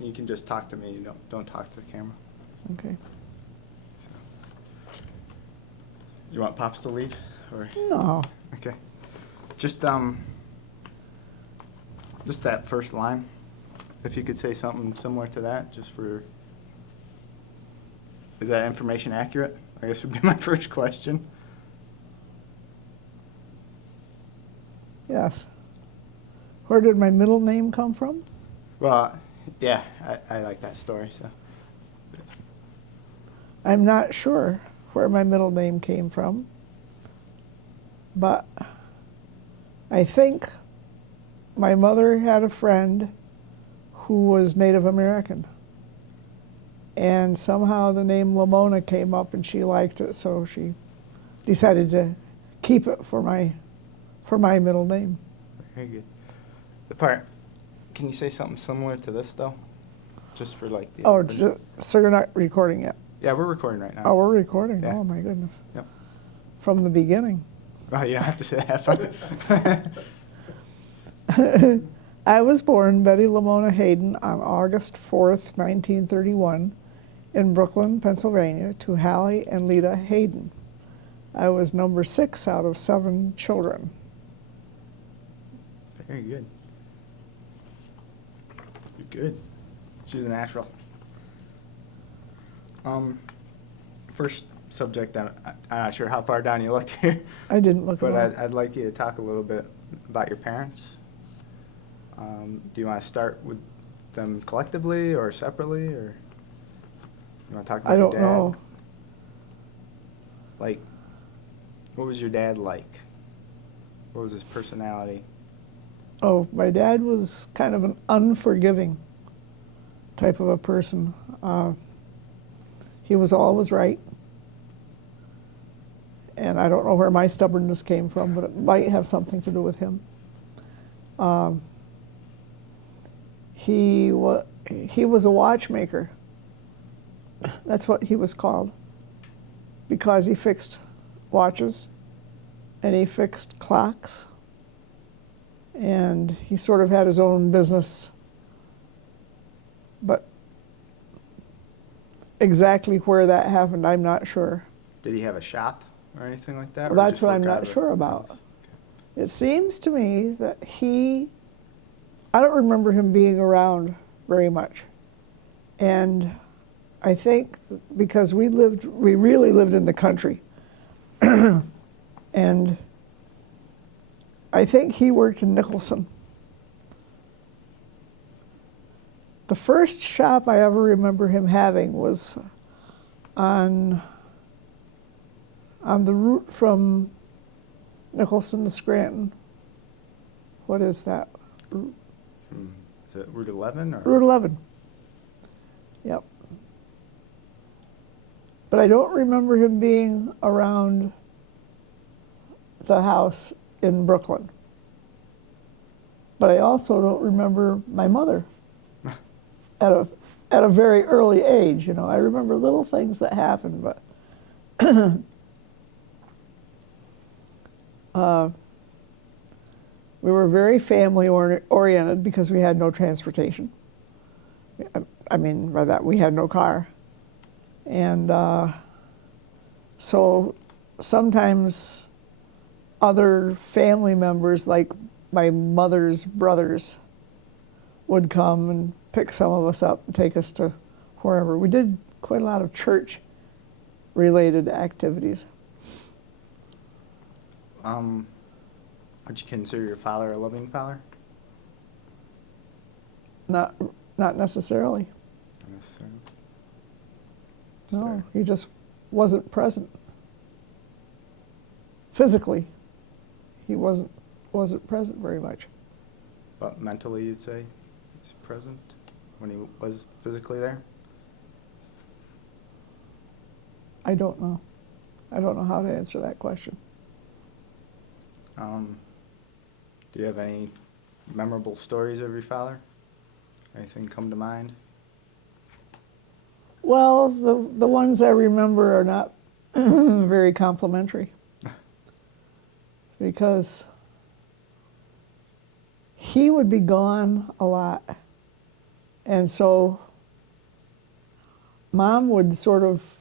You can just talk to me. You don't talk to the camera. Okay. So. You want Pops to leave, or? No. Okay. Just that first line. If you could say something similar to that, just for. Is that information accurate? I guess would be my first question. Yes. Where did my middle name come from? Well, yeah, I like that story. So. I'm not sure where my middle name came from, but I think my mother had a friend who was Native American, and somehow the name Lamona came up and she liked it, so she decided to keep it for my middle name. Very good. The part. Can you say something similar to this though? Just for like the. Oh, so you're not recording yet? Yeah, we're recording right now. Oh, we're recording. Yeah. Oh my goodness. Yep. From the beginning. Oh, you don't have to say that. I was born Betty Lamona Hayden on August 4th, 1931, in Brooklyn, Pennsylvania, to Hallie and Lita Hayden. I was number 6 out of 7 children. Very good. You're good. She's a natural. First subject, I'm not sure how far down you looked here. I didn't look But at all. I'd like you to talk a little bit about your parents. Do you want to start with them collectively or separately, or you want to talk about I your don't dad? know. Like, what was your dad like? What was his personality? Oh, my dad was kind of an unforgiving type of a person. He was always right. And I don't know where my stubbornness came from, but it might have something to do with him. He was a watchmaker. That's what he was called, because he fixed watches and he fixed clocks, and he sort of had his own business, but exactly where that happened, I'm not sure. Did he have a shop or anything like that? Well, or that's just what work I'm out not of the sure about. house? It seems to me that I don't remember him being around very much. And I think because we really lived in the country. And I think he worked in Nicholson. The first shop I ever remember him having was on the route from Nicholson to Scranton. What is that? Is it Route 11 or? Route 11. Yep. But I don't remember him being around the house in Brooklyn. But I also don't remember my mother at a very early age. You know, I remember little things that happened, but we were very family oriented because we had no transportation. I mean, by that, we had no car. And so sometimes other family members, like my mother's brothers, would come and pick some of us up and take us to wherever. We did quite a lot of church-related activities. Would you consider your father a loving father? Not necessarily. Not necessarily. No, he just wasn't present. Physically, he wasn't present very much. But mentally, you'd say he's present when he was physically there? I don't know. I don't know how to answer that question. Do you have any memorable stories of your father? Anything come to mind? Well, the ones I remember are not very complimentary because he would be gone a lot, And so Mom would sort of,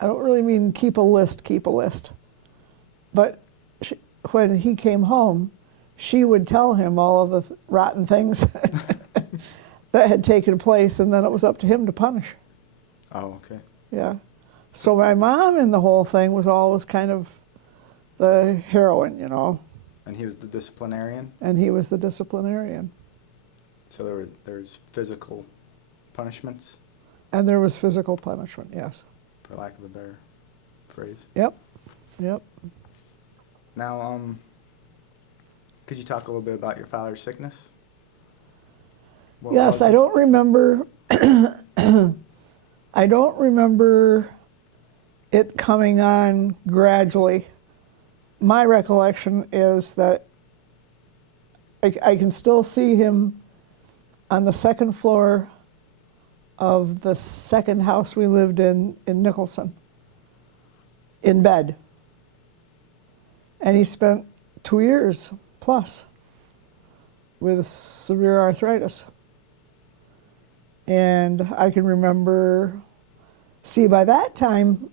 I don't really mean keep a list, but when he came home, she would tell him all of the rotten things that had taken place, and then it was up to him to punish. Oh, okay. Yeah. So my mom in the whole thing was always kind of the heroine, you know, And he was the disciplinarian, and he was the disciplinarian. so there's physical punishments, And there was physical punishment, yes. for lack of a better phrase. Yep. Now, could you talk a little bit about your father's sickness? What Yes, was I it? don't remember. I don't remember it coming on gradually. My recollection is that I can still see him on the second floor of the second house we lived in Nicholson, in bed. And he spent 2 years plus with severe arthritis. And I can remember, see, by that time,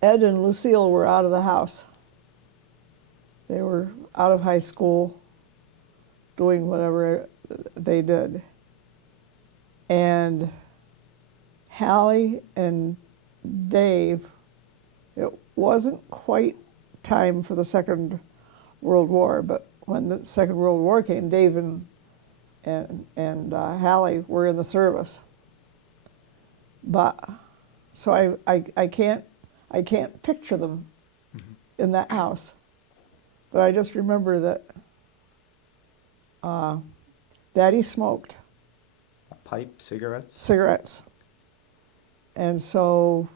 Ed and Lucille were out of the house. They were out of high school, doing whatever they did. And Hallie and Dave, it wasn't quite time for the Second World War, but when the Second World War came, Dave and Hallie were in the service. But so I can't picture them in that house, but I just remember that Daddy smoked A pipe, cigarettes? cigarettes, and so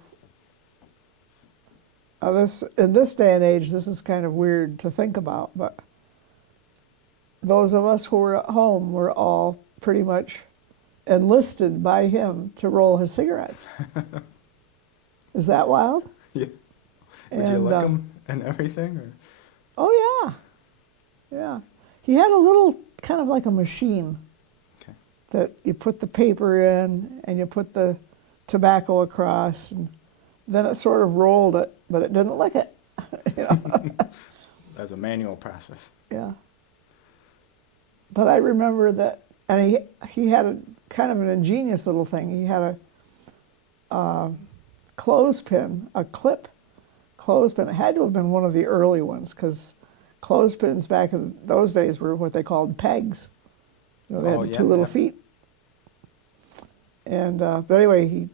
in this day and age, this is kind of weird to think about, but those of us who were at home were all pretty much enlisted by him to roll his cigarettes. Is that wild? Yeah. Would you And, lick them and everything? Or? Oh, yeah. He had a little, kind of like a machine Okay. that you put the paper in and you put the tobacco across, and then it sort of rolled it, but it didn't lick it. You know? That's a manual process. Yeah. But I remember that, and he had a kind of an ingenious little thing. He had a clothespin, a clip clothespin. It had to have been one of the early ones, because clothespins back in those days were what they called pegs. You know, they had Oh, the yeah, two little yeah. feet. And but anyway, he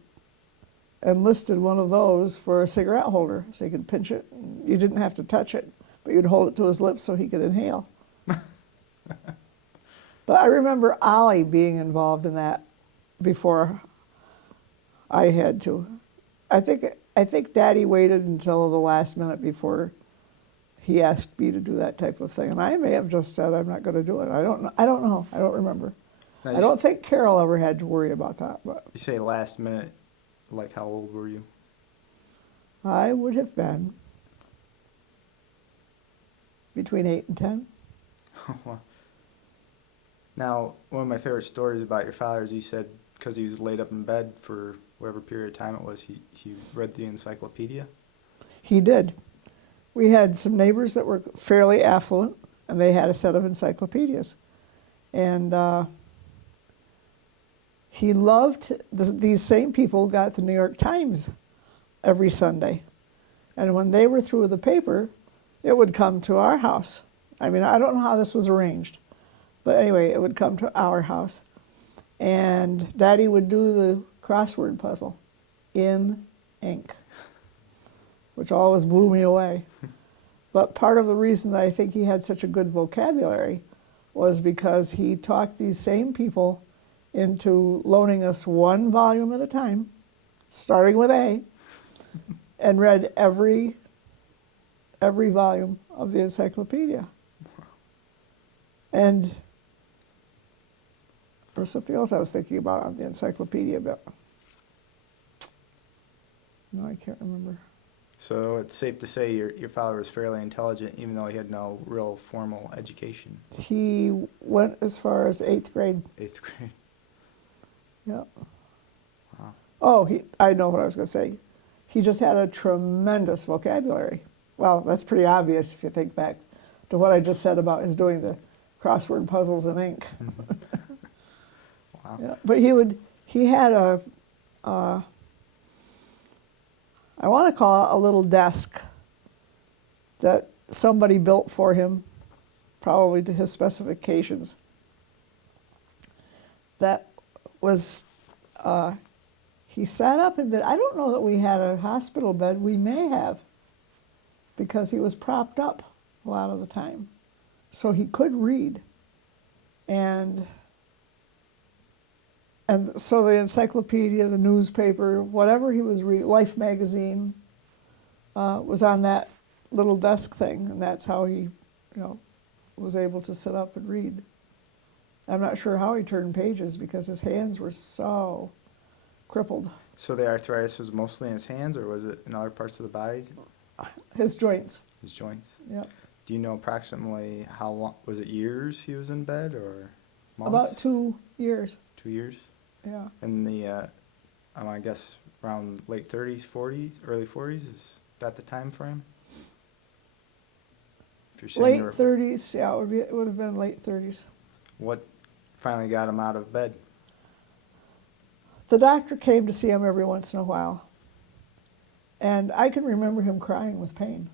enlisted one of those for a cigarette holder, so he could pinch it. You didn't have to touch it, but you'd hold it to his lips so he could inhale. But I remember Ollie being involved in that before I had to. I think Daddy waited until the last minute before he asked me to do that type of thing, and I may have just said I'm not going to do it. I don't know. I don't remember. Now, I don't think Carol ever had to worry about that, but You say last minute, like how old were you? I would have been between 8 and 10. Wow. Now, one of my favorite stories about your father is you said because he was laid up in bed for whatever period of time it was, he read the encyclopedia. He did. We had some neighbors that were fairly affluent, and they had a set of encyclopedias. And he loved, these same people got the New York Times every Sunday. And when they were through with the paper, it would come to our house. I mean, I don't know how this was arranged, but anyway, it would come to our house. And Daddy would do the crossword puzzle in ink, which always blew me away. But part of the reason that I think he had such a good vocabulary was because he talked these same people into loaning us one volume at a time, starting with A, and read every volume of the encyclopedia. And there was something else I was thinking about on the encyclopedia, but No, I can't remember. So it's safe to say your father was fairly intelligent, even though he had no real formal education. He went as far as 8th grade. 8th grade. Yep. Wow. Oh, I know what I was going to say. He just had a tremendous vocabulary. Well, that's pretty obvious if you think back to what I just said about his doing the crossword puzzles in ink. Wow. Yeah, but he had I want to call it a little desk that somebody built for him, probably to his specifications. That was, he sat up in bed. I don't know that we had a hospital bed. We may have, because he was propped up a lot of the time. So he could read. And so the encyclopedia, the newspaper, whatever he was reading, Life magazine, was on that little desk thing, and that's how he, was able to sit up and read. I'm not sure how he turned pages because his hands were so crippled. So the arthritis was mostly in his hands, or was it in other parts of the body? His joints. His joints? Yep. Do you know approximately how long, was it years he was in bed, or months? About 2 years. 2 years? Yeah. And I guess around late 30s, 40s, early 40s, is that the time frame? If you're saying Late 30s. Yeah, it would have been late 30s. what finally got him out of bed? The doctor came to see him every once in a while, and I can remember him crying with pain.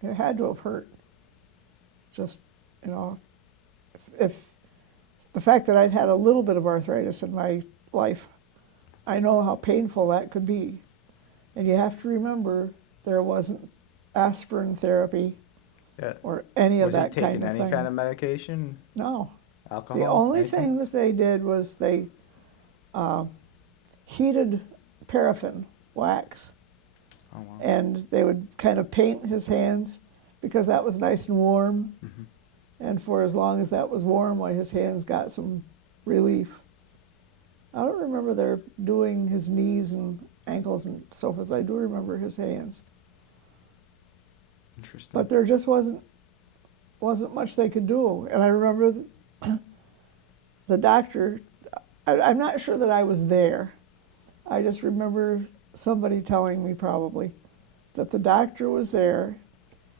It had to have hurt. Just, if the fact that I've had a little bit of arthritis in my life, I know how painful that could be. And you have to remember there wasn't aspirin therapy Yeah. or any of Was he that kind taking of any thing. kind of medication? No. Alcohol? The only anything? thing that they did was they heated paraffin wax, Oh, wow. and they would kind of paint his hands because that was nice and warm. Mhm. And for as long as that was warm, why his hands got some relief. I don't remember their doing his knees and ankles and so forth, but I do remember his hands. Interesting. But there just wasn't much they could do. And I remember the doctor, I'm not sure that I was there. I just remember somebody telling me probably that the doctor was there,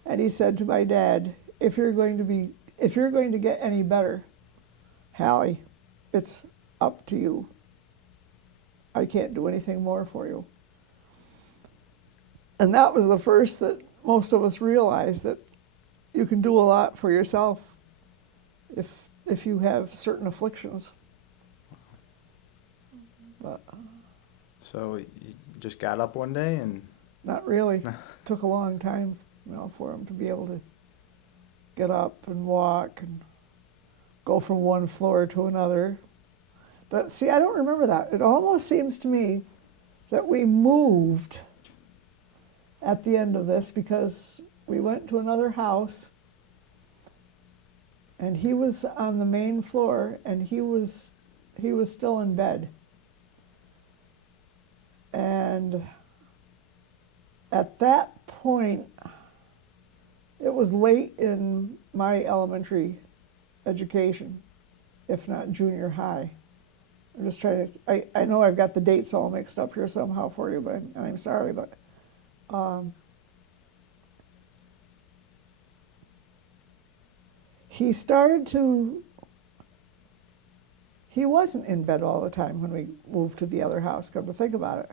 and he said to my dad, if you're going to get any better, Hallie, it's up to you. I can't do anything more for you. And that was the first that most of us realized, that you can do a lot for yourself if you have certain afflictions. But So you just got up one day and not really. Took a long time, for him to be able to get up and walk and go from one floor to another. But see, I don't remember that. It almost seems to me that we moved at the end of this because we went to another house, and he was on the main floor, and he was still in bed. And at that point, it was late in my elementary education, if not junior high. I'm just trying to, I know I've got the dates all mixed up here somehow for you, but I'm sorry, but he wasn't in bed all the time when we moved to the other house, come to think about it.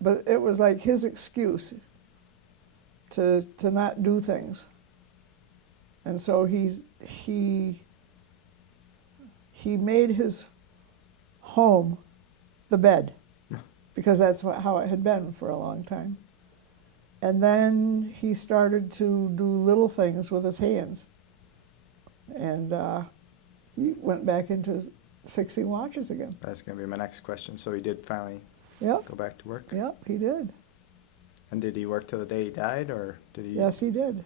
But it was like his excuse to not do things. And so he made his home the bed, because that's how it had been for a long time. And then he started to do little things with his hands. And he went back into fixing watches again. that's going to be my next question. So he did finally Yep, go back to work? yep, he did. And did he work till the day he died, or did he? Yes, he did.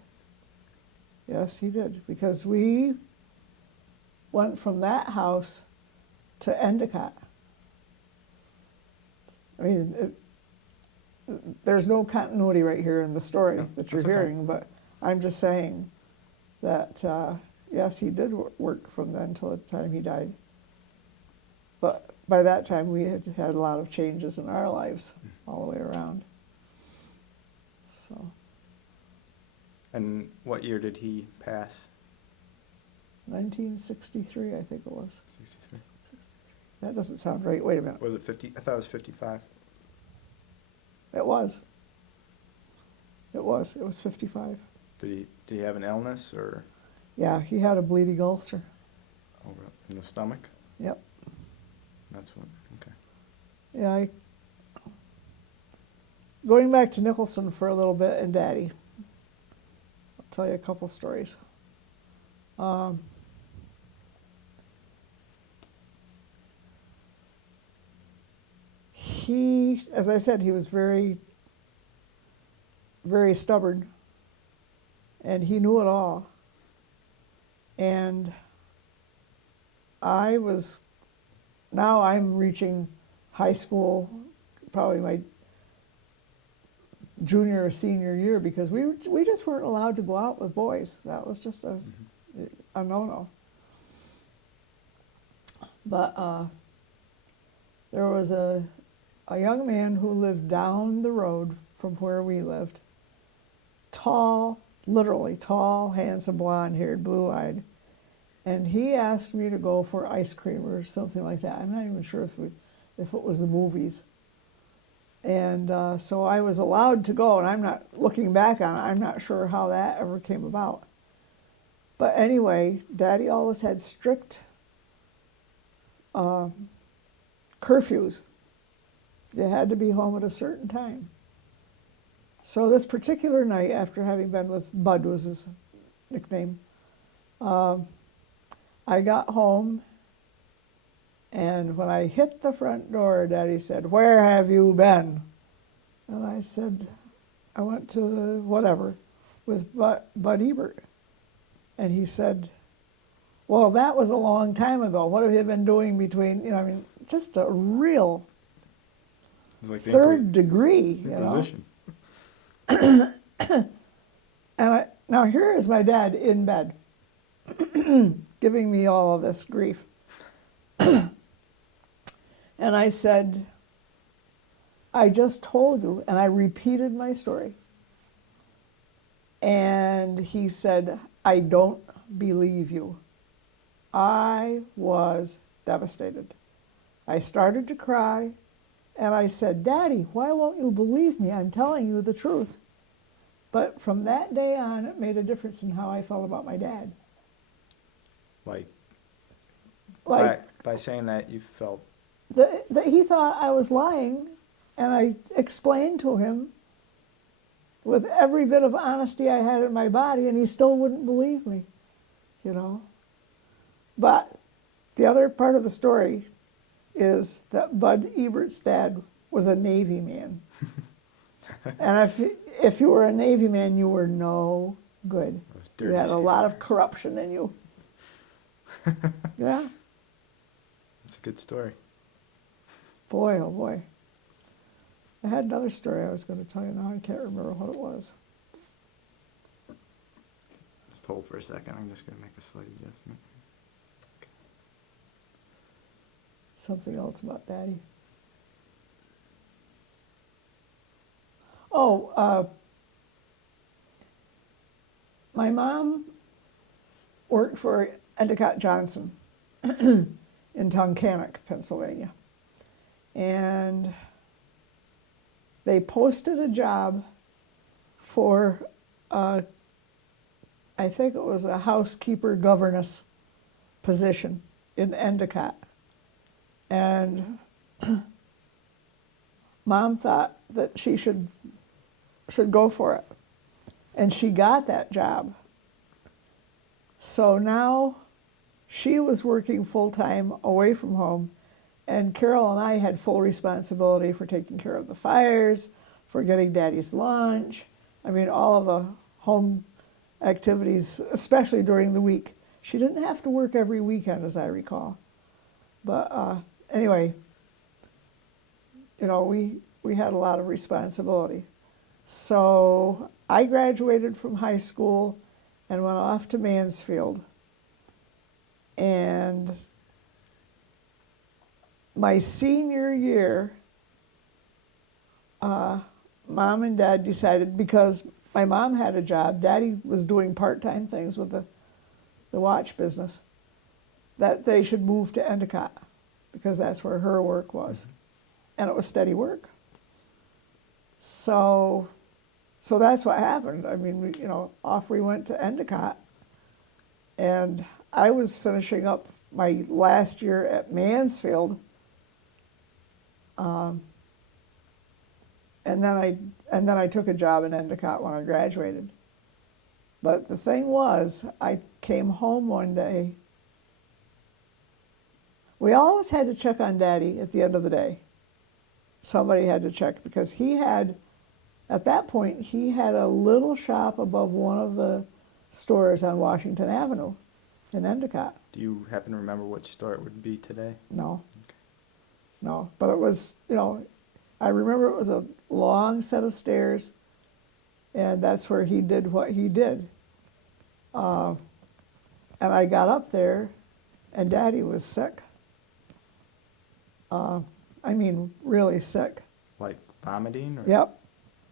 Yes, he did. Because we went from that house to Endicott. I mean, there's no continuity right here in the story No, that you're that's okay. hearing, but I'm just saying that, yes, he did work from then till the time he died. But by that time, we had had a lot of changes in our lives all the way around. So, And what year did he pass? 1963, I think it was. 63. That doesn't sound right. Wait a minute. Was it 50? I thought it was 55. It was. It was. It was 55. Did he have an illness or Yeah, he had a bleeding ulcer. over in the stomach? Yep. That's what. Okay. Yeah, going back to Nicholson for a little bit and Daddy. I'll tell you a couple stories. He, as I said, he was very, very stubborn, and he knew it all. And now I'm reaching high school, probably my junior or senior year, because we just weren't allowed to go out with boys. That was just a no-no. But there was a young man who lived down the road from where we lived, tall, literally tall, handsome, blonde-haired, blue-eyed, and he asked me to go for ice cream or something like that. I'm not even sure if it was the movies. And so I was allowed to go, and I'm not looking back on it. I'm not sure how that ever came about. But anyway, Daddy always had strict curfews. You had to be home at a certain time. So this particular night, after having been with Bud, was his nickname, I got home, and when I hit the front door, Daddy said, "Where have you been?" And I said, "I went to the whatever with Bud Ebert." And he said, "Well, that was a long time ago. What have you been doing between," I mean, just a real It was like the third degree, Inquisition. And now here is my dad in bed, giving me all of this grief. And I said, "I just told you," and I repeated my story. And he said, "I don't believe you." I was devastated. I started to cry, and I said, "Daddy, why won't you believe me? I'm telling you the truth." But from that day on, it made a difference in how I felt about my dad. Like Like, by saying that you felt that he thought I was lying, and I explained to him with every bit of honesty I had in my body, and he still wouldn't believe me, But the other part of the story is that Bud Ebert's dad was a Navy man. And if you were a Navy man, you were no good. those You dirty had a lot of sailors. corruption in you. Yeah, That's a good story. boy, oh boy. I had another story I was going to tell you now. I can't remember what it was. Just hold for a second. I'm just going to make a slight adjustment. Something else about Daddy. Oh, my mom worked for Endicott Johnson in Tunkhannock, Pennsylvania. And they posted a job for, I think it was a housekeeper governess position in Endicott. And Mom thought that she should go for it. And she got that job. So now she was working full-time away from home, and Carol and I had full responsibility for taking care of the fires, for getting Daddy's lunch. I mean, all of the home activities, especially during the week. She didn't have to work every weekend, as I recall. But anyway, we had a lot of responsibility. So I graduated from high school and went off to Mansfield. And my senior year, Mom and Dad decided, because my mom had a job, Daddy was doing part-time things with the watch business, that they should move to Endicott because that's where her work was. And it was steady work. So that's what happened. I mean, off we went to Endicott. And I was finishing up my last year at Mansfield. And then I took a job in Endicott when I graduated. But the thing was, I came home one day. We always had to check on Daddy at the end of the day. Somebody had to check because at that point, he had a little shop above one of the stores on Washington Avenue in Endicott. Do you happen to remember which store it would be today? No. Okay. No, but it was, I remember it was a long set of stairs, and that's where he did what he did. And I got up there, and Daddy was sick. I mean, really sick. Like vomiting? Or? Yep.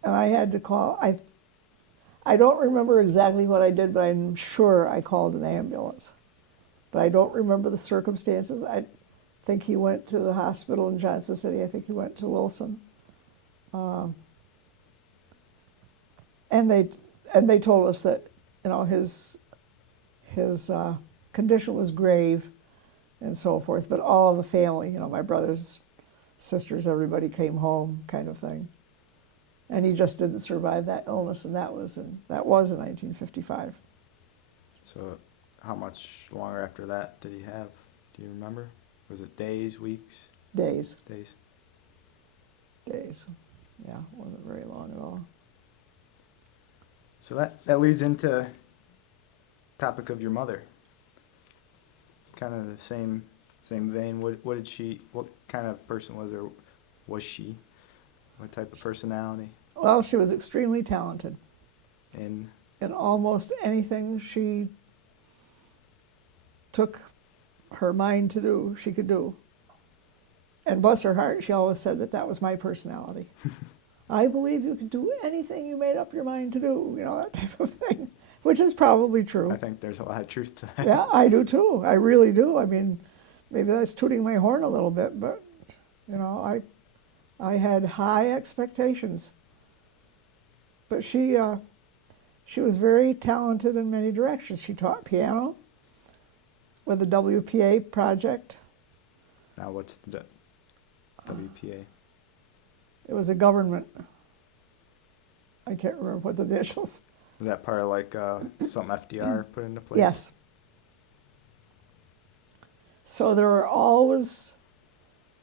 And I had to call, I don't remember exactly what I did, but I'm sure I called an ambulance. But I don't remember the circumstances. I think he went to the hospital in Johnson City. I think he went to Wilson. And they told us that, his condition was grave and so forth. But all of the family, my brothers, sisters, everybody came home, kind of thing. And he just didn't survive that illness, and that was in 1955. So how much longer after that did he have? Do you remember? Was it days, weeks? Days. Days. Days. Yeah, wasn't very long at all. So that leads into topic of your mother. Kind of the same vein. What kind of person was she? What type of personality? Well, she was extremely talented. In almost anything she took her mind to do, she could do. And bless her heart, she always said that was my personality. I believe you could do anything you made up your mind to do, that type of thing, which is probably true. I think there's a lot of truth to that. Yeah, I do too. I really do. I mean, maybe that's tooting my horn a little bit, but, I had high expectations. But she was very talented in many directions. She taught piano with the WPA project. Now what's the WPA? It was a government. I can't remember what the initials. Is that part of like something FDR put into place? Yes. So there were always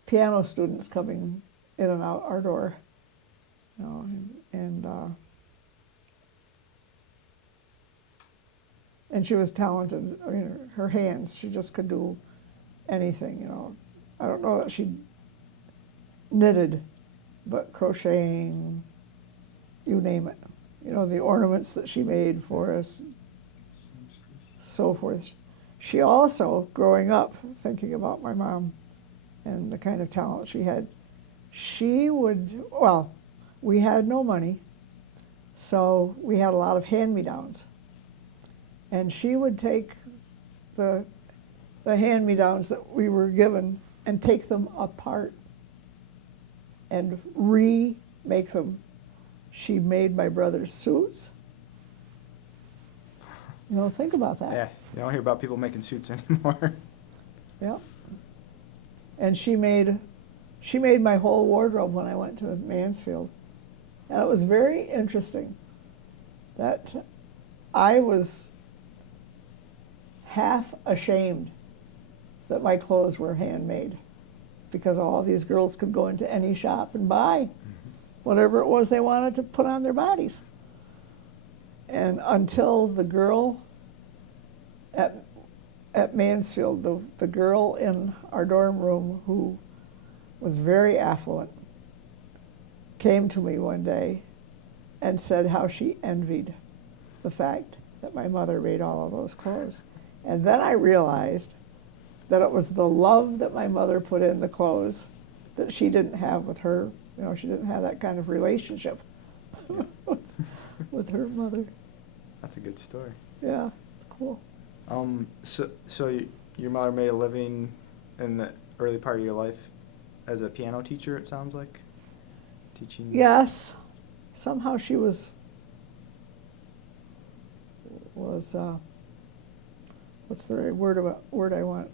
piano students coming in and out our door, and she was talented. I mean, her hands, she just could do anything, I don't know that she knitted, but crocheting, you name it. The ornaments that she made for us, so forth. She also, growing up, thinking about my mom and the kind of talent she had, we had no money, so we had a lot of hand-me-downs. And she would take the hand-me-downs that we were given and take them apart and remake them. She made my brother's suits. Think about that. Yeah, you don't hear about people making suits anymore. Yeah. And she made my whole wardrobe when I went to Mansfield. And it was very interesting that I was half ashamed that my clothes were handmade, because all these girls could go into any shop and buy whatever it was they wanted to put on their bodies. And until the girl at Mansfield, the girl in our dorm room who was very affluent, came to me one day and said how she envied the fact that my mother made all of those clothes. And then I realized that it was the love that my mother put in the clothes that she didn't have with her. You know, she didn't have that kind of relationship with her mother. That's a good story. Yeah, it's cool. Your mother made a living in the early part of your life as a piano teacher, it sounds like? Teaching? Yes, somehow she was what's the right word I want?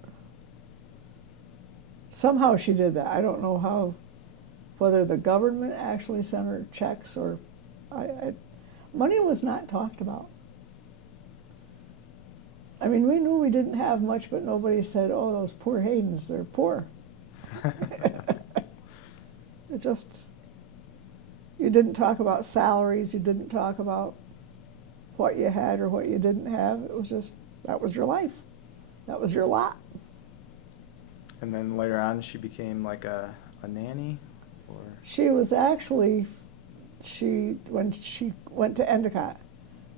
Somehow she did that. I don't know how, whether the government actually sent her checks or money was not talked about. I mean, we knew we didn't have much, but nobody said, oh, those poor Haydens, they're poor. It just, you didn't talk about salaries, you didn't talk about what you had or what you didn't have. It was just, that was your life. That was your lot. And then later on, she became like a nanny, or? She was actually, when she went to Endicott,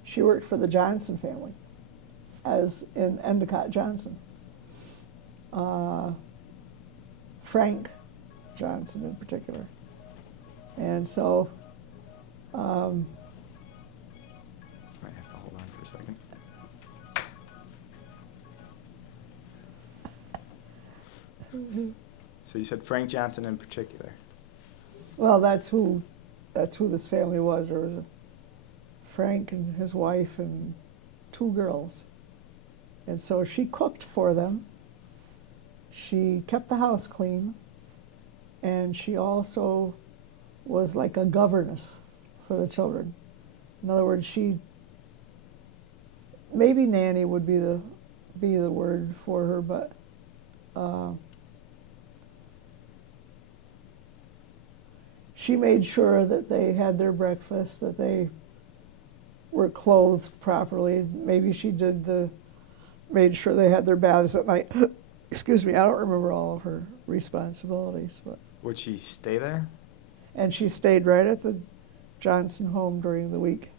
she worked for the Johnson family, as in Endicott Johnson. Frank Johnson in particular. And so, Might have to hold on for a second. So you said Frank Johnson in particular. well, that's who this family was. There was a Frank and his wife and 2 girls. And so she cooked for them. She kept the house clean. And she also was like a governess for the children. In other words, maybe nanny would be the word for her, but she made sure that they had their breakfast, that they were clothed properly. Maybe she made sure they had their baths at night. Excuse me, I don't remember all of her responsibilities, but. Would she stay there? And she stayed right at the Johnson home during the week.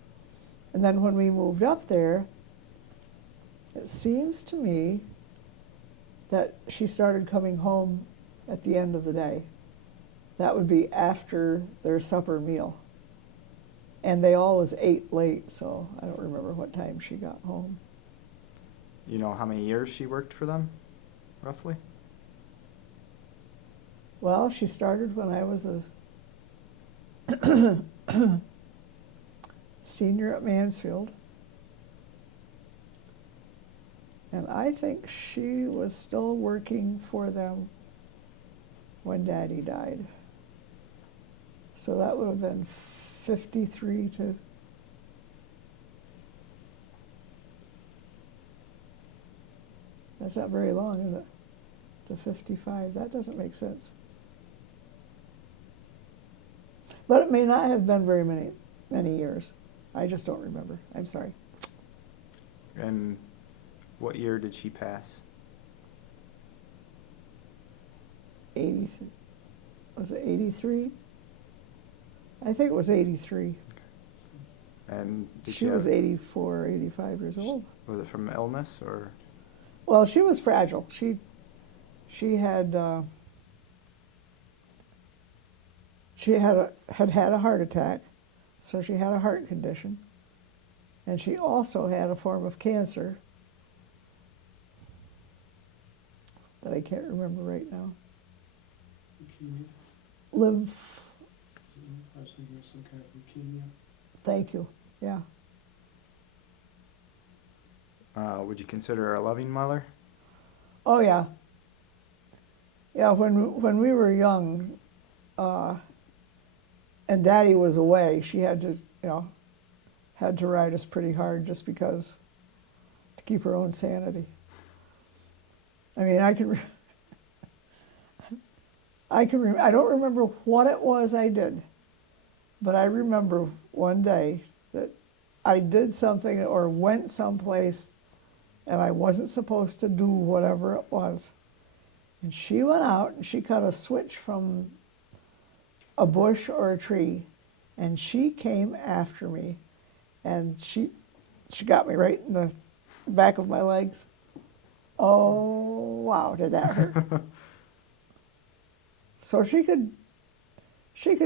And then when we moved up there, it seems to me that she started coming home at the end of the day. That would be after their supper meal. And they always ate late, so I don't remember what time she got home. You know how many years she worked for them, roughly? Well, she started when I was a senior at Mansfield. And I think she was still working for them when Daddy died. So that would have been 53 to... That's not very long, is it? To 55. That doesn't make sense. But it may not have been very many years. I just don't remember. I'm sorry. And what year did she pass? 80, was it 83? I think it was 83. And did She was 84, 85 years old. Was it from illness or? Well, she was fragile. She had had a heart attack, so she had a heart condition, and she also had a form of cancer that I can't remember right now. Leukemia? I was thinking of some kind of leukemia. Thank you, yeah. Would you consider her a loving mother? Oh, yeah. Yeah, when we were young, and Daddy was away, she had to ride us pretty hard just because, to keep her own sanity. I mean, I don't remember what it was I did, but I remember one day that I did something or went someplace and I wasn't supposed to do whatever it was. And she went out and she cut a switch from a bush or a tree, and she came after me, and she got me right in the back of my legs. Oh, wow, did that hurt. So she could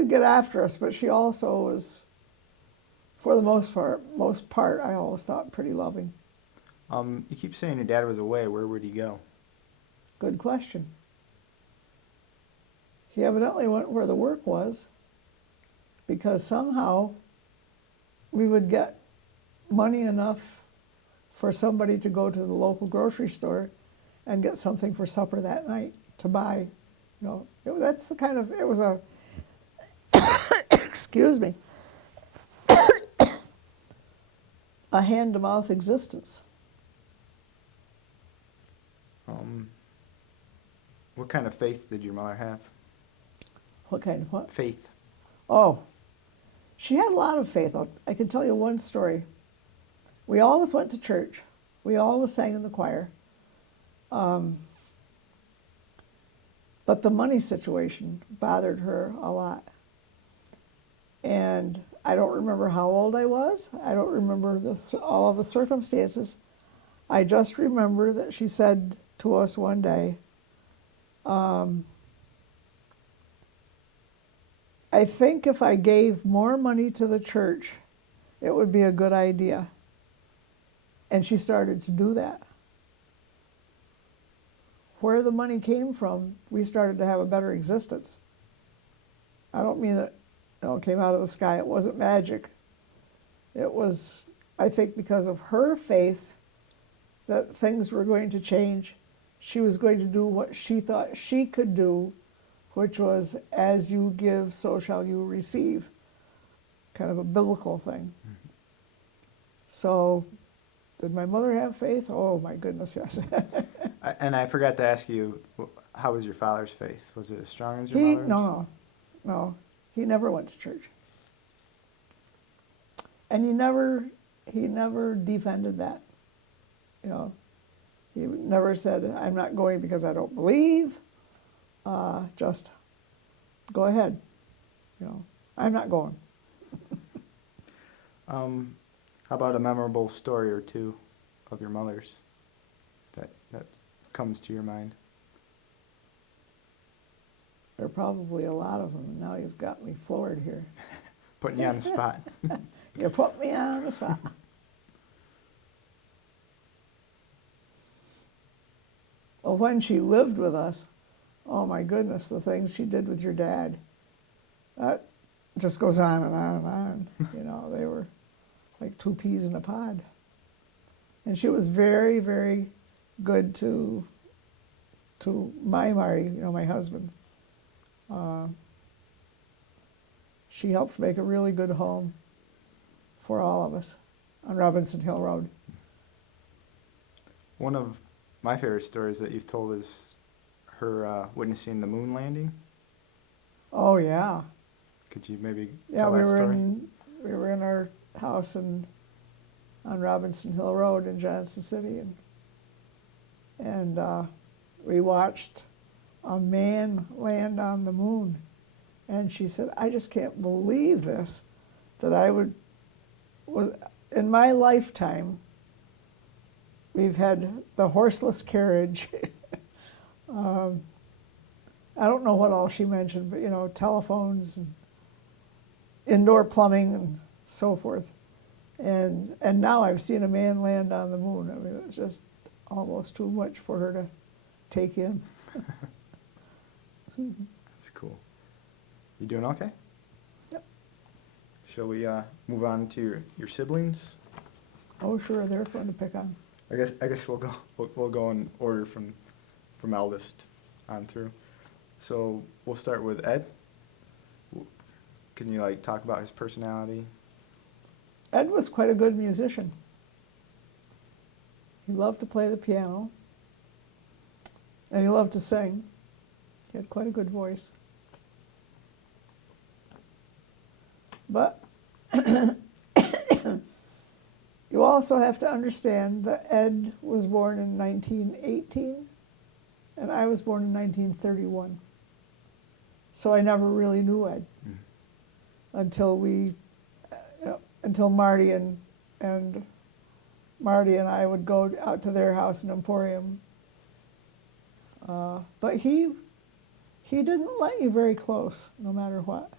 get after us, but she also was, for the most part, I always thought pretty loving. You keep saying your dad was away. Where would he go? Good question. He evidently went where the work was, because somehow we would get money enough for somebody to go to the local grocery store and get something for supper that night to buy. You know, that's the kind of, it was a, excuse me, a hand-to-mouth existence. What kind of faith did your mother have? What kind of what? Faith. Oh, she had a lot of faith. I can tell you one story. We always went to church. We always sang in the choir. But the money situation bothered her a lot. And I don't remember how old I was. I don't remember all of the circumstances. I just remember that she said to us one day, I think if I gave more money to the church, it would be a good idea. And she started to do that. Where the money came from, we started to have a better existence. I don't mean that it came out of the sky. It wasn't magic. It was, I think, because of her faith that things were going to change. She was going to do what she thought she could do, which was, as you give, so shall you receive. Kind of a biblical thing. Mm-hmm. So, did my mother have faith? Oh my goodness, yes. And I forgot to ask you, how was your father's faith? Was it as strong as your mother's? No. He never went to church. And he never defended that. You know, he never said, I'm not going because I don't believe. Just go ahead. You know, I'm not going. How about a memorable story or two of your mother's that comes to your mind? There are probably a lot of them, and now you've got me floored here. Putting you on the spot. You put me on the spot. Well, when she lived with us, oh my goodness, the things she did with your dad. That just goes on and on and on. You know, they were like two peas in a pod. And she was very, very good to my Marty, you know, my husband. She helped make a really good home for all of us on Robinson Hill Road. One of my favorite stories that you've told is her witnessing the moon landing. Oh yeah. Could you maybe tell that story? We were in our house on Robinson Hill Road in Johnson City, and we watched a man land on the moon. And she said, I just can't believe this, that in my lifetime, we've had the horseless carriage. I don't know what all she mentioned, but, you know, telephones and indoor plumbing and so forth. And now I've seen a man land on the moon. I mean, it's just almost too much for her to take in. That's cool. You doing okay? Yep. Shall we move on to your siblings? Oh, sure, they're fun to pick on. I guess we'll go in order from eldest on through. So we'll start with Ed. Can you talk about his personality? Ed was quite a good musician. He loved to play the piano, and he loved to sing. He had quite a good voice. But you also have to understand that Ed was born in 1918, and I was born in 1931. So I never really knew Ed until until Marty and Marty and I would go out to their house in Emporium. But he didn't let you very close, no matter what.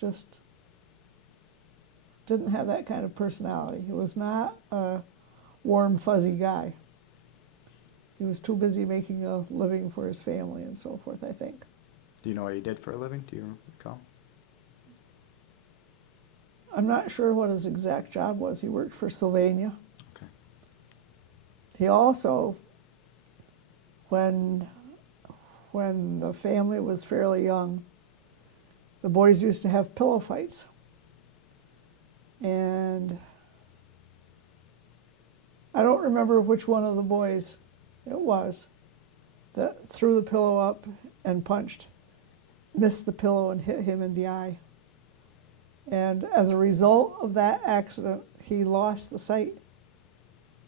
Just didn't have that kind of personality. He was not a warm, fuzzy guy. He was too busy making a living for his family and so forth, I think. Do you know what he did for a living? Do you recall? I'm not sure what his exact job was. He worked for Sylvania. Okay. He also, when the family was fairly young, the boys used to have pillow fights. And I don't remember which one of the boys it was that threw the pillow up and punched, missed the pillow and hit him in the eye. And as a result of that accident, he lost the sight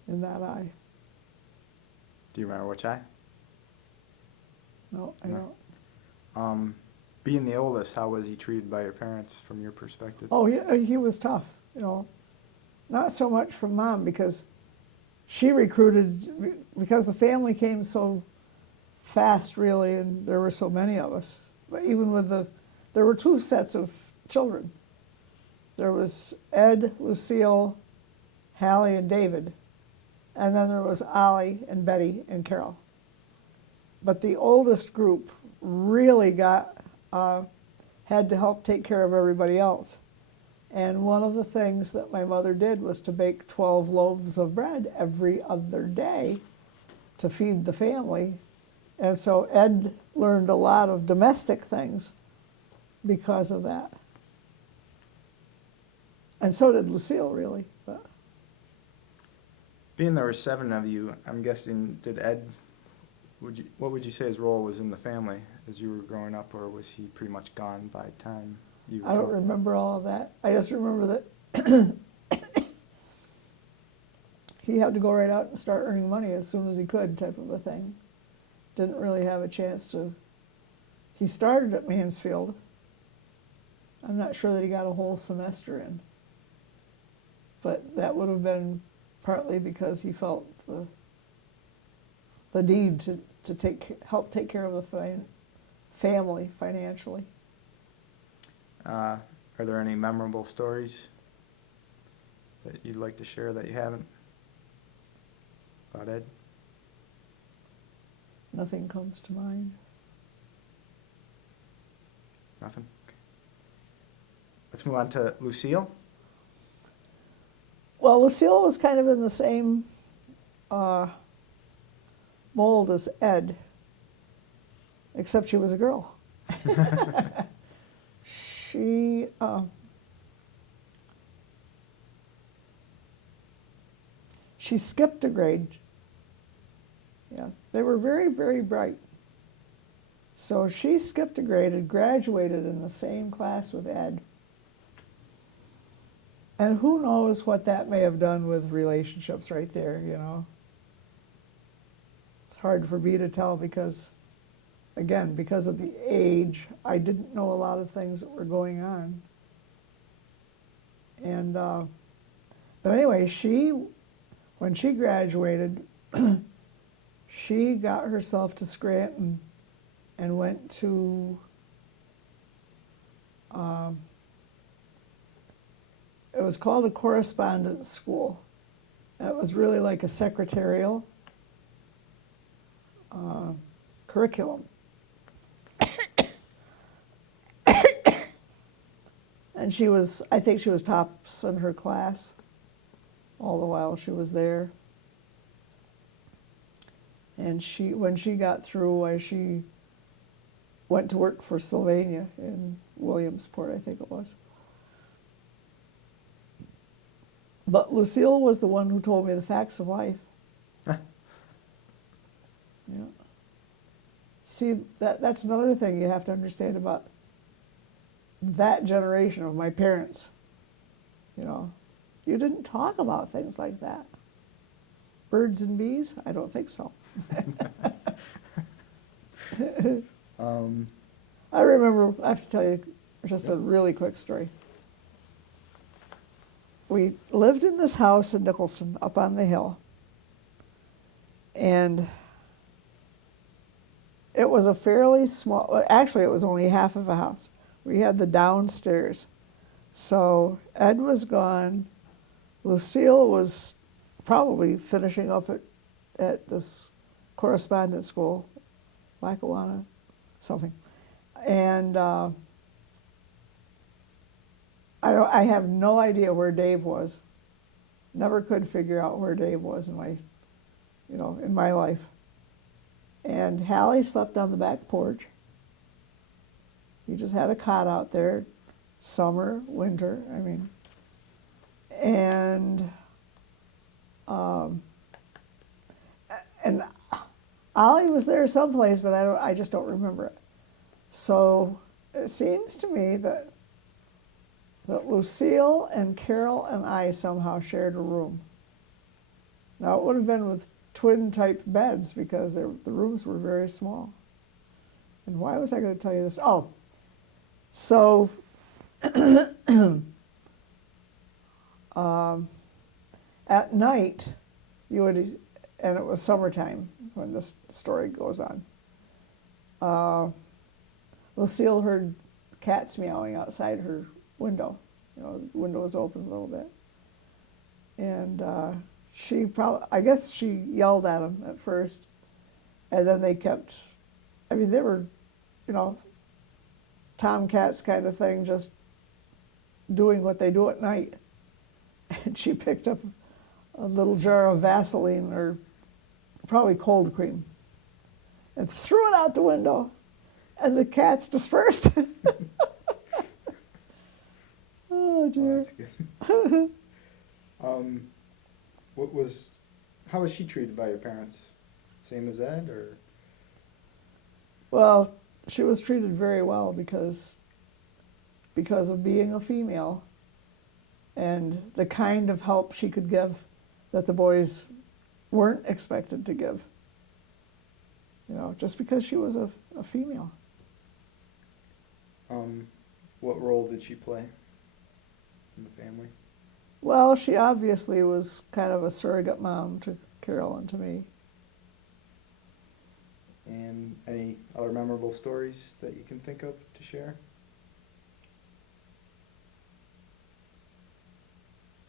in that eye. Do you remember which eye? No, I No. don't. Being the oldest, how was he treated by your parents from your perspective? Oh, he was tough, you know. Not so much from Mom, because she recruited, because the family came so fast, really, and there were so many of us. But even with there were two sets of children. There was Ed, Lucille, Hallie, and David. And then there was Ollie and Betty and Carol. But the oldest group really had to help take care of everybody else. And one of the things that my mother did was to bake 12 loaves of bread every other day to feed the family. And so Ed learned a lot of domestic things because of that. And so did Lucille, really. But Being there were 7 of you, I'm guessing, did Ed, what would you say his role was in the family as you were growing up, or was he pretty much gone by the time you I don't recalled? remember all of that. I just remember that he had to go right out and start earning money as soon as he could, type of a thing. Didn't really have a chance to. He started at Mansfield. I'm not sure that he got a whole semester in. But that would have been partly because he felt the need to help take care of the family financially. Are there any memorable stories that you'd like to share that you haven't about Ed? Nothing comes to mind. Nothing? Okay. Let's move on to Lucille. Well, Lucille was kind of in the same mold as Ed, except she was a girl. She skipped a grade. Yeah, they were very, very bright. So she skipped a grade and graduated in the same class with Ed. And who knows what that may have done with relationships right there, you know. It's hard for me to tell because, again, because of the age, I didn't know a lot of things that were going on. And, but anyway, when she graduated, she got herself to Scranton and went to, it was called a correspondence school. And it was really like a secretarial curriculum. And I think she was tops in her class all the while she was there. And when she got through, she went to work for Sylvania in Williamsport, I think it was. But Lucille was the one who told me the facts of life. Yeah. See, that's another thing you have to understand about that generation of my parents. You know, you didn't talk about things like that. Birds and bees? I don't think so. I remember, I have to tell you just a really quick story. We lived in this house in Nicholson up on the hill. And it was a fairly small, well, actually, it was only half of a house. We had the downstairs. So Ed was gone. Lucille was probably finishing up at this correspondence school, Lackawanna, something. And I have no idea where Dave was. Never could figure out where Dave was in my life. And Hallie slept on the back porch. He just had a cot out there, summer, winter, I mean. And Ollie was there someplace, but I just don't remember it. So it seems to me that Lucille and Carol and I somehow shared a room. Now it would have been with twin type beds because the rooms were very small. And why was I going to tell you this? Oh, so at night you would, and it was summertime when this story goes on. Lucille heard cats meowing outside her window. The window was open a little bit. And I guess she yelled at them at first. And then they kept, they were, tomcats kind of thing, just doing what they do at night. And she picked up a little jar of Vaseline, or probably cold cream, and threw it out the window. And the cats dispersed. Oh, dear. Oh, that's good. How was she treated by your parents? Same as Ed, or? Well, she was treated very well because of being a female and the kind of help she could give that the boys weren't expected to give. Just because she was a female. What role did she play in the family? Well, she obviously was kind of a surrogate mom to Carol and to me. And any other memorable stories that you can think of to share?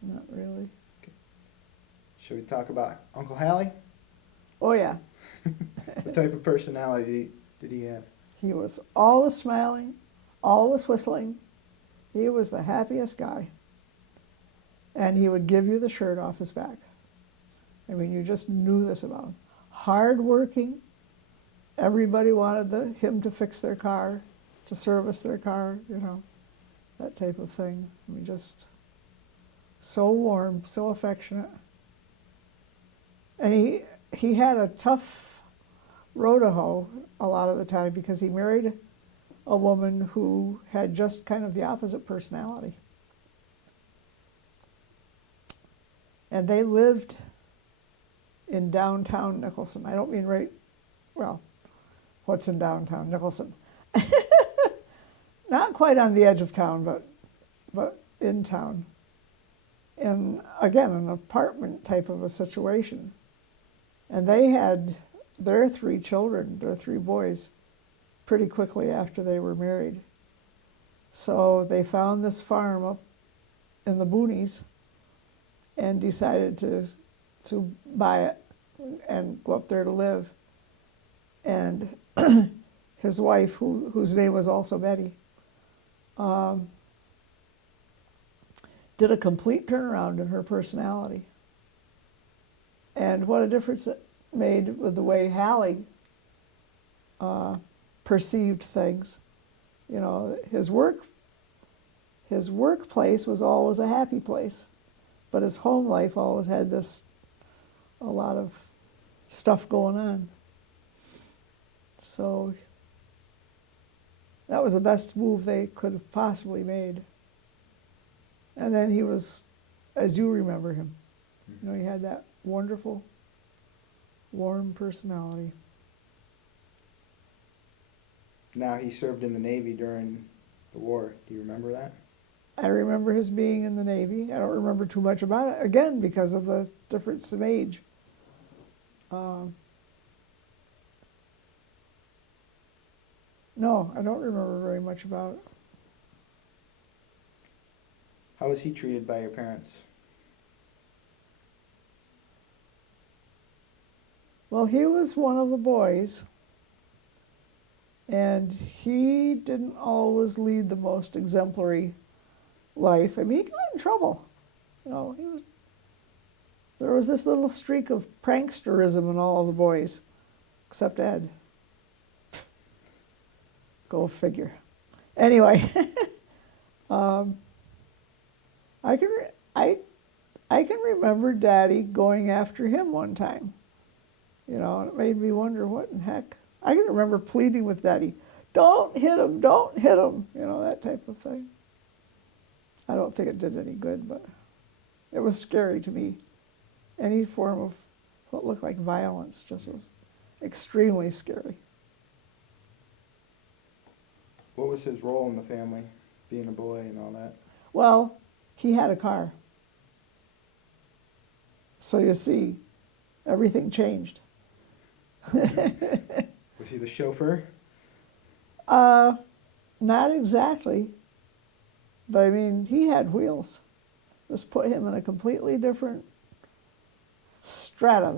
Not really. Should we talk about Uncle Hallie? Oh, yeah. What type of personality did he have? He was always smiling, always whistling. He was the happiest guy. And he would give you the shirt off his back. You just knew this about him. Hard-working. Everybody wanted him to fix their car, to service their car, that type of thing. Just so warm, so affectionate. And he had a tough row to hoe a lot of the time because he married a woman who had just kind of the opposite personality. And they lived in downtown Nicholson. I don't mean what's in downtown Nicholson? Not quite on the edge of town, but in town. In, again, an apartment type of a situation. And they had their 3 children, their 3 boys, pretty quickly after they were married. So they found this farm up in the boonies and decided to buy it and go up there to live. And his wife, whose name was also Betty, did a complete turnaround in her personality. And what a difference it made with the way Hallie perceived things. His workplace was always a happy place, but his home life always had a lot of stuff going on. So that was the best move they could have possibly made. And then he was, as you remember him, he had that wonderful, warm personality. Now, he served in the Navy during the war. Do you remember that? I remember his being in the Navy. I don't remember too much about it, again, because of the difference in age. No, I don't remember very much about it. How was he treated by your parents? Well, he was one of the boys, and he didn't always lead the most exemplary life. I mean, he got in trouble. You know, there was this little streak of pranksterism in all of the boys, except Ed. Go figure. Anyway, I can remember Daddy going after him one time. You know, and it made me wonder what in heck. I can remember pleading with Daddy, don't hit him, don't hit him, you know, that type of thing. I don't think it did any good, but it was scary to me. Any form of what looked like violence just was extremely scary. What was his role in the family, being a boy and all that? Well, he had a car. So you see, everything changed. Was he the chauffeur? Not exactly. But I mean, he had wheels. This put him in a completely different strata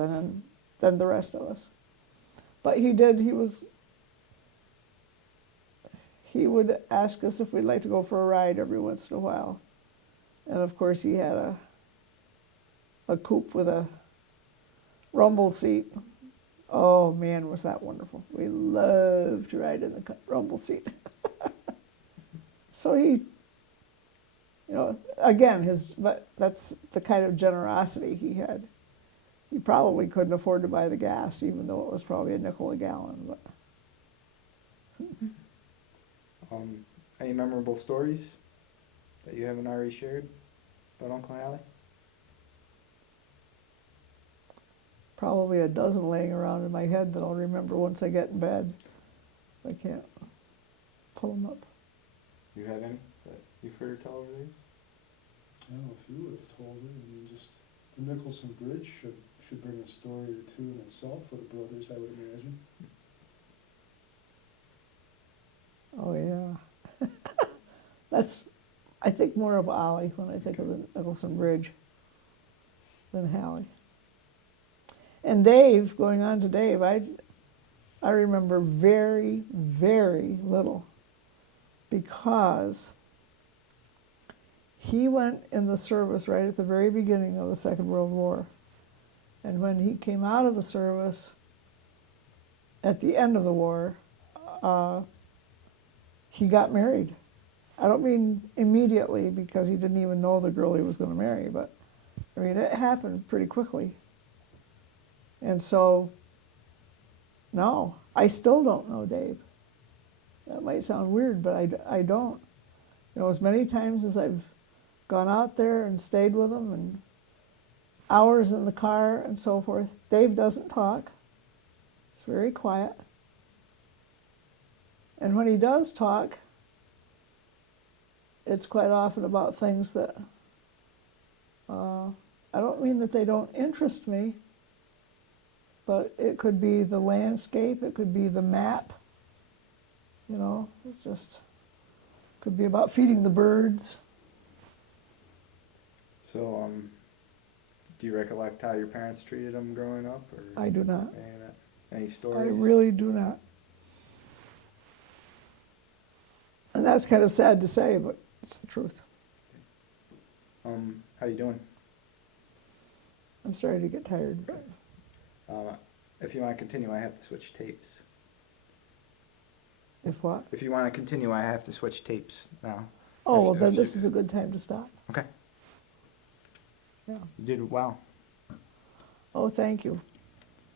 than the rest of us. But he would ask us if we'd like to go for a ride every once in a while. And of course he had a coupe with a rumble seat. Oh man, was that wonderful. We loved to ride in the rumble seat. So he, you know, again, but that's the kind of generosity he had. He probably couldn't afford to buy the gas, even though it was probably a nickel a gallon. But Any memorable stories that you haven't already shared about Uncle Hallie? probably a dozen laying around in my head that I'll remember once I get in bed. I can't pull them up. You have any that you've heard her tell over there? I don't know if you would have told her. I mean, just the Nicholson Bridge should bring a story or two in itself for the brothers, I would imagine. Oh yeah. That's, I think more of Ollie when I think of the Nicholson Bridge than Hallie. And Dave, going on to Dave, I remember very, very little because he went in the service right at the very beginning of the Second World War. And when he came out of the service at the end of the war, he got married. I don't mean immediately because he didn't even know the girl he was going to marry, but I mean, it happened pretty quickly. And so, no, I still don't know Dave. That might sound weird, but I don't. You know, as many times as I've gone out there and stayed with him and hours in the car and so forth, Dave doesn't talk. He's very quiet. And when he does talk, it's quite often about things that, I don't mean that they don't interest me, but it could be the landscape, it could be the map, you know, it just could be about feeding the birds. So, do you recollect how your parents treated him growing up, or I do not. any I stories? really do not. And that's kind of sad to say, but it's the truth. How you doing? I'm starting to get tired. But If you want to continue, I have to switch tapes. if what? If you want to continue, I have to switch tapes now. Oh, well, If then you- this is a good time to stop. Okay. Yeah. You did well. Oh, thank you.